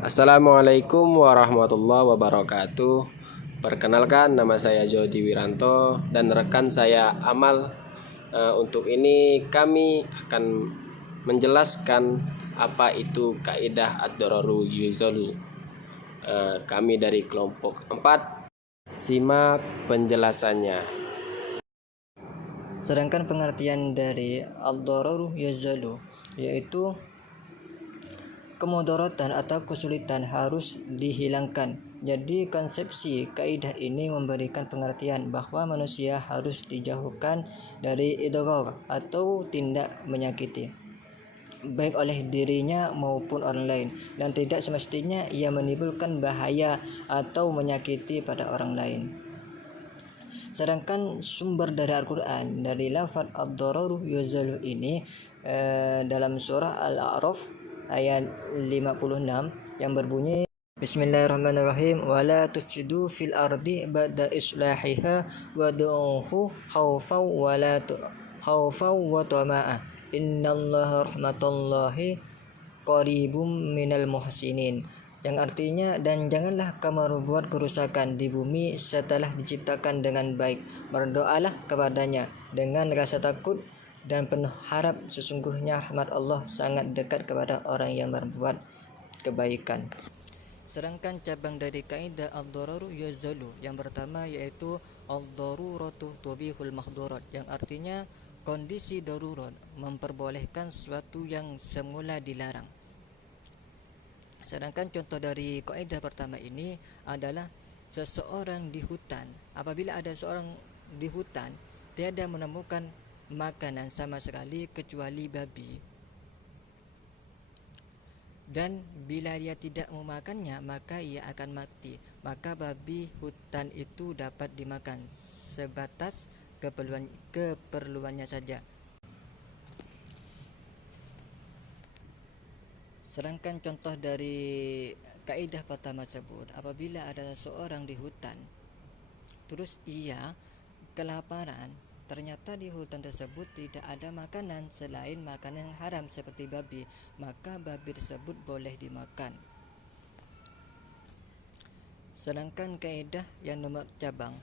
Assalamualaikum warahmatullahi wabarakatuh. Perkenalkan, nama saya Jody Wiranto dan rekan saya Amal. Untuk ini kami akan menjelaskan apa itu kaidah ad-dararu yuzalu. Kami dari kelompok 4. Simak penjelasannya. Sedangkan pengertian dari ad-dararu yuzalu yaitu kemudaratan atau kesulitan harus dihilangkan. Jadi konsepsi kaidah ini memberikan pengertian bahwa manusia harus dijauhkan dari idrar atau tindak menyakiti, baik oleh dirinya maupun orang lain, dan tidak semestinya ia menimbulkan bahaya atau menyakiti pada orang lain. Sedangkan sumber dari Al-Quran dari lafaz ad-dararu yuzalu ini dalam surah Al-A'raf ayat 56 yang berbunyi, Bismillahirrahmanirrahim, wala tufsidu fil ardi ba'da islahiha wad'uhu khawfan wa tama'a innallaha rahmatullahi qaribum minal muhsinin, yang artinya, dan janganlah kamu berbuat kerusakan di bumi setelah diciptakan dengan baik, berdoalah kepadanya dengan rasa takut dan penuh harap, sesungguhnya rahmat Allah sangat dekat kepada orang yang berbuat kebaikan. Sedangkan cabang dari kaidah ad-dararu yuzalu yang pertama yaitu ad-daruratu tubihul mahdurat, yang artinya kondisi darurat memperbolehkan sesuatu yang semula dilarang. Sedangkan contoh dari kaidah pertama ini adalah seseorang di hutan. Apabila ada seorang di hutan tiada menemukan makanan sama sekali kecuali babi, dan bila dia tidak memakannya maka ia akan mati, maka babi hutan itu dapat dimakan sebatas keperluannya saja. Sedangkan contoh dari kaidah pertama tersebut, apabila ada seorang di hutan terus ia kelaparan, ternyata di hutan tersebut tidak ada makanan selain makanan yang haram seperti babi, maka babi tersebut boleh dimakan. Sedangkan cabang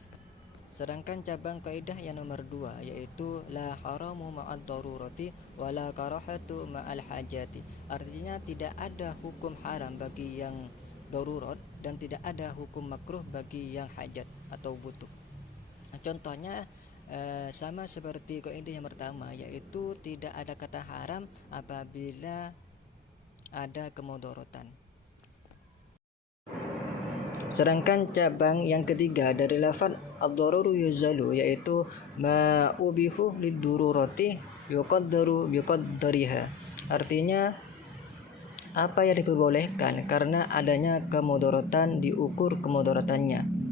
kaidah yang nomor 2 yaitu la haramu ma'ad darurati wa la karahatu ma'al hajati, artinya tidak ada hukum haram bagi yang darurat dan tidak ada hukum makruh bagi yang hajat atau butuh. Contohnya sama seperti kaidah yang pertama, yaitu tidak ada kata haram apabila ada kemudaratan. Sedangkan cabang yang ketiga dari lafaz ad-dararu yuzalu yaitu ma ubihu lid-dururati yuqaddaru biqaddariha, artinya apa yang diperbolehkan karena adanya kemudaratan diukur kemudaratannya.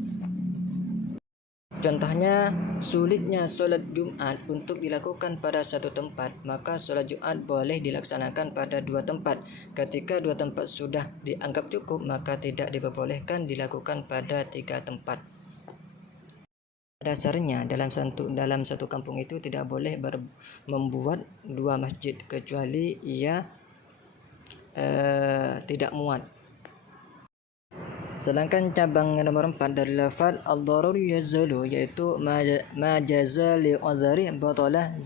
Contohnya, sulitnya solat Jumat untuk dilakukan pada satu tempat, maka solat Jumat boleh dilaksanakan pada dua tempat. Ketika dua tempat sudah dianggap cukup, maka tidak diperbolehkan dilakukan pada tiga tempat. Dasarnya dalam satu kampung itu tidak boleh membuat dua masjid kecuali ia tidak muat. Sedangkan cabang yang nomor 4 dari lafaz ad-dararu yuzalu yaitu ma jaza li qadari batalah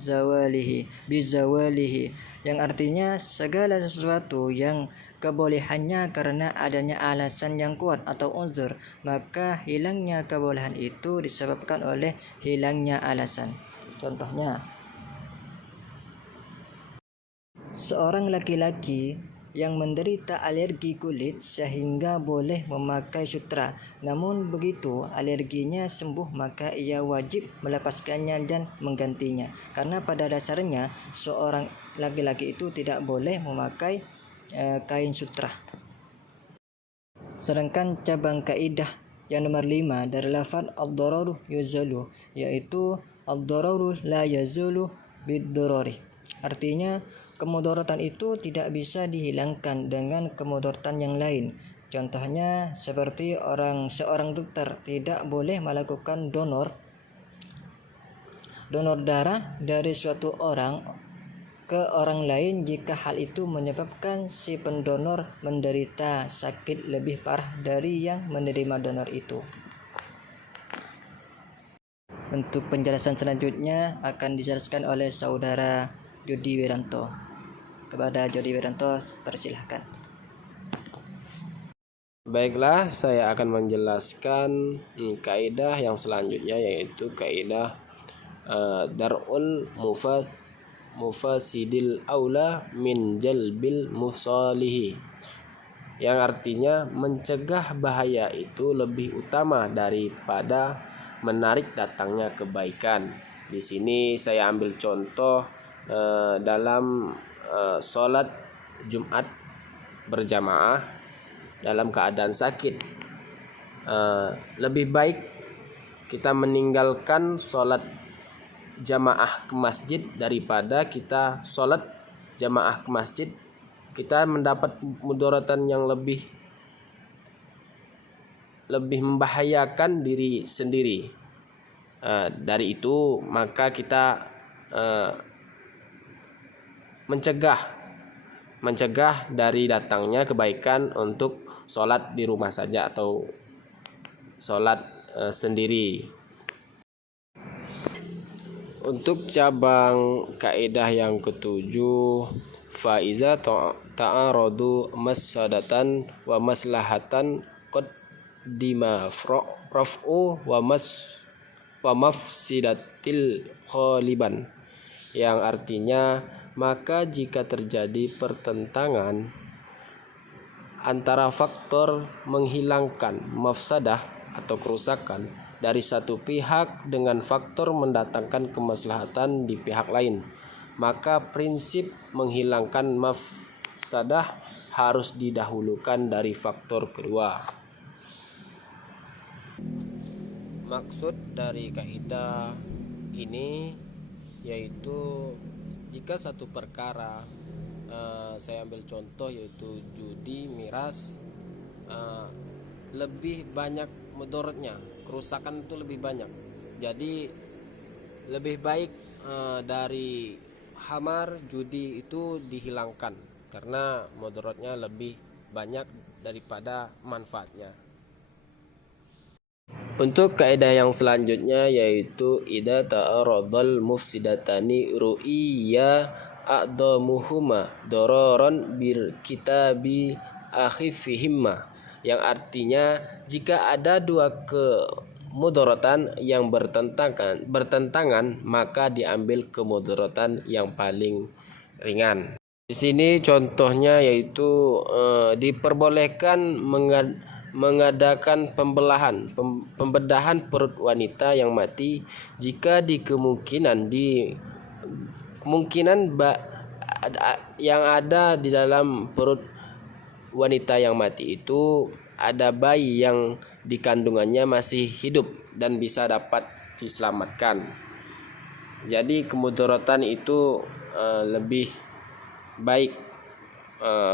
bizawalihi, yang artinya segala sesuatu yang kebolehannya karena adanya alasan yang kuat atau uzur, maka hilangnya kebolehan itu disebabkan oleh hilangnya alasan. Contohnya, seorang laki-laki yang menderita alergi kulit sehingga boleh memakai sutra, namun begitu alerginya sembuh maka ia wajib melepaskannya dan menggantinya, karena pada dasarnya seorang laki-laki itu tidak boleh memakai kain sutra. Sedangkan cabang kaidah yang nomor 5 dari lafaz ad-dararu yuzalu yaitu ad-dararu la yazulu bid-darari, artinya kemudaratan itu tidak bisa dihilangkan dengan kemudaratan yang lain. Contohnya seperti seorang dokter tidak boleh melakukan donor darah dari suatu orang ke orang lain jika hal itu menyebabkan si pendonor menderita sakit lebih parah dari yang menerima donor itu. Untuk penjelasan selanjutnya akan dijelaskan oleh saudara Jody Wiranto. Kepada Jody Wiranto, persilahkan. Baiklah, saya akan menjelaskan kaidah yang selanjutnya, yaitu kaidah darul mufasidil aula min jalbil mufsalihi, yang artinya mencegah bahaya itu lebih utama daripada menarik datangnya kebaikan. Di sini saya ambil contoh dalam sholat Jumat berjamaah dalam keadaan sakit. Lebih baik kita meninggalkan sholat jamaah ke masjid daripada kita sholat jamaah ke masjid. Kita mendapat mudaratan yang lebih membahayakan diri sendiri. Dari itu maka kita mencegah dari datangnya kebaikan untuk sholat di rumah saja atau sholat sendiri. Untuk cabang kaidah yang ketujuh, faiza ta'aradu masadatan wa maslahatan qaddima raf'u wa mafsidatil khaliban, yang artinya maka jika terjadi pertentangan antara faktor menghilangkan mafsadah atau kerusakan dari satu pihak dengan faktor mendatangkan kemaslahatan di pihak lain, maka prinsip menghilangkan mafsadah harus didahulukan dari faktor kedua. Maksud dari kaidah ini yaitu jika satu perkara, saya ambil contoh yaitu judi, miras, lebih banyak mudaratnya, kerusakan itu lebih banyak. Jadi lebih baik dari khamar, judi itu dihilangkan karena mudaratnya lebih banyak daripada manfaatnya. Untuk kaidah yang selanjutnya yaitu idza ta'aradal mufsidatani ru'iyya a'damuhuma dararan bir kitabi akhifihimma, yang artinya jika ada dua kemudaratan yang bertentangan maka diambil kemudaratan yang paling ringan. Di sini contohnya yaitu diperbolehkan mengadakan pembedahan perut wanita yang mati jika kemungkinan yang ada di dalam perut wanita yang mati itu ada bayi yang di kandungannya masih hidup dan bisa dapat diselamatkan. Jadi kemudaratan itu lebih baik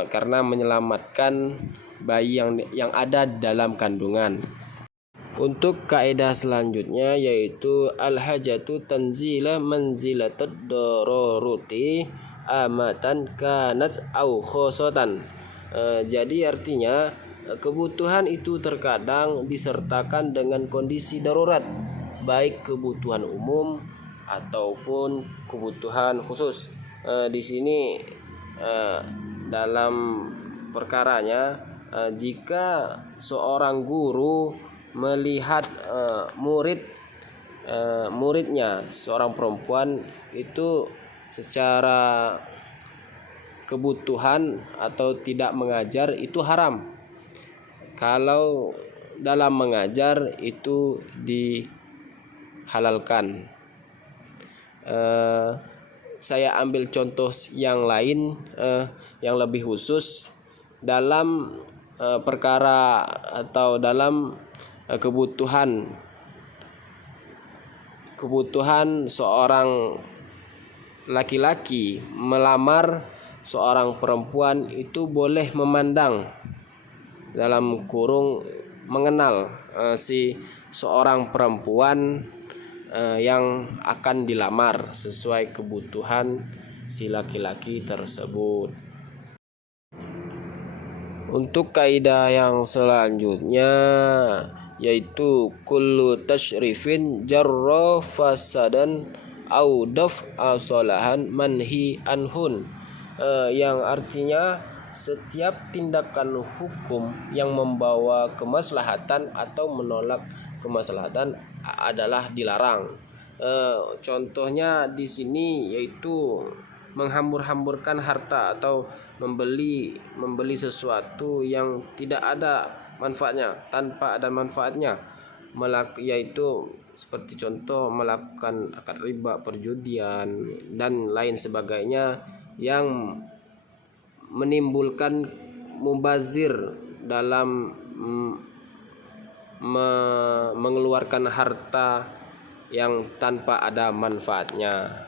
karena menyelamatkan bayi yang ada dalam kandungan. Untuk kaidah selanjutnya yaitu al-hajatu tanzila manzilatud daruruti amatan kanat au khosatan. Jadi artinya kebutuhan itu terkadang disertakan dengan kondisi darurat, baik kebutuhan umum ataupun kebutuhan khusus. Di sini dalam perkaranya, jika seorang guru melihat muridnya seorang perempuan itu secara kebutuhan atau tidak mengajar, itu haram. Kalau dalam mengajar itu dihalalkan. Saya ambil contoh yang lain yang lebih khusus dalam perkara atau dalam kebutuhan seorang laki-laki melamar seorang perempuan, itu boleh memandang dalam kurung mengenal si seorang perempuan yang akan dilamar sesuai kebutuhan si laki-laki tersebut. Untuk kaidah yang selanjutnya yaitu kullu tasyrifin jarra fasadan au daf'a salahan manhi anhun, yang artinya setiap tindakan hukum yang membawa kemaslahatan atau menolak kemaslahatan adalah dilarang. Contohnya di sini yaitu menghambur-hamburkan harta atau membeli sesuatu yang tidak ada manfaatnya, tanpa ada manfaatnya, yaitu seperti contoh melakukan akad riba, perjudian dan lain sebagainya yang menimbulkan mubazir dalam mengeluarkan harta yang tanpa ada manfaatnya.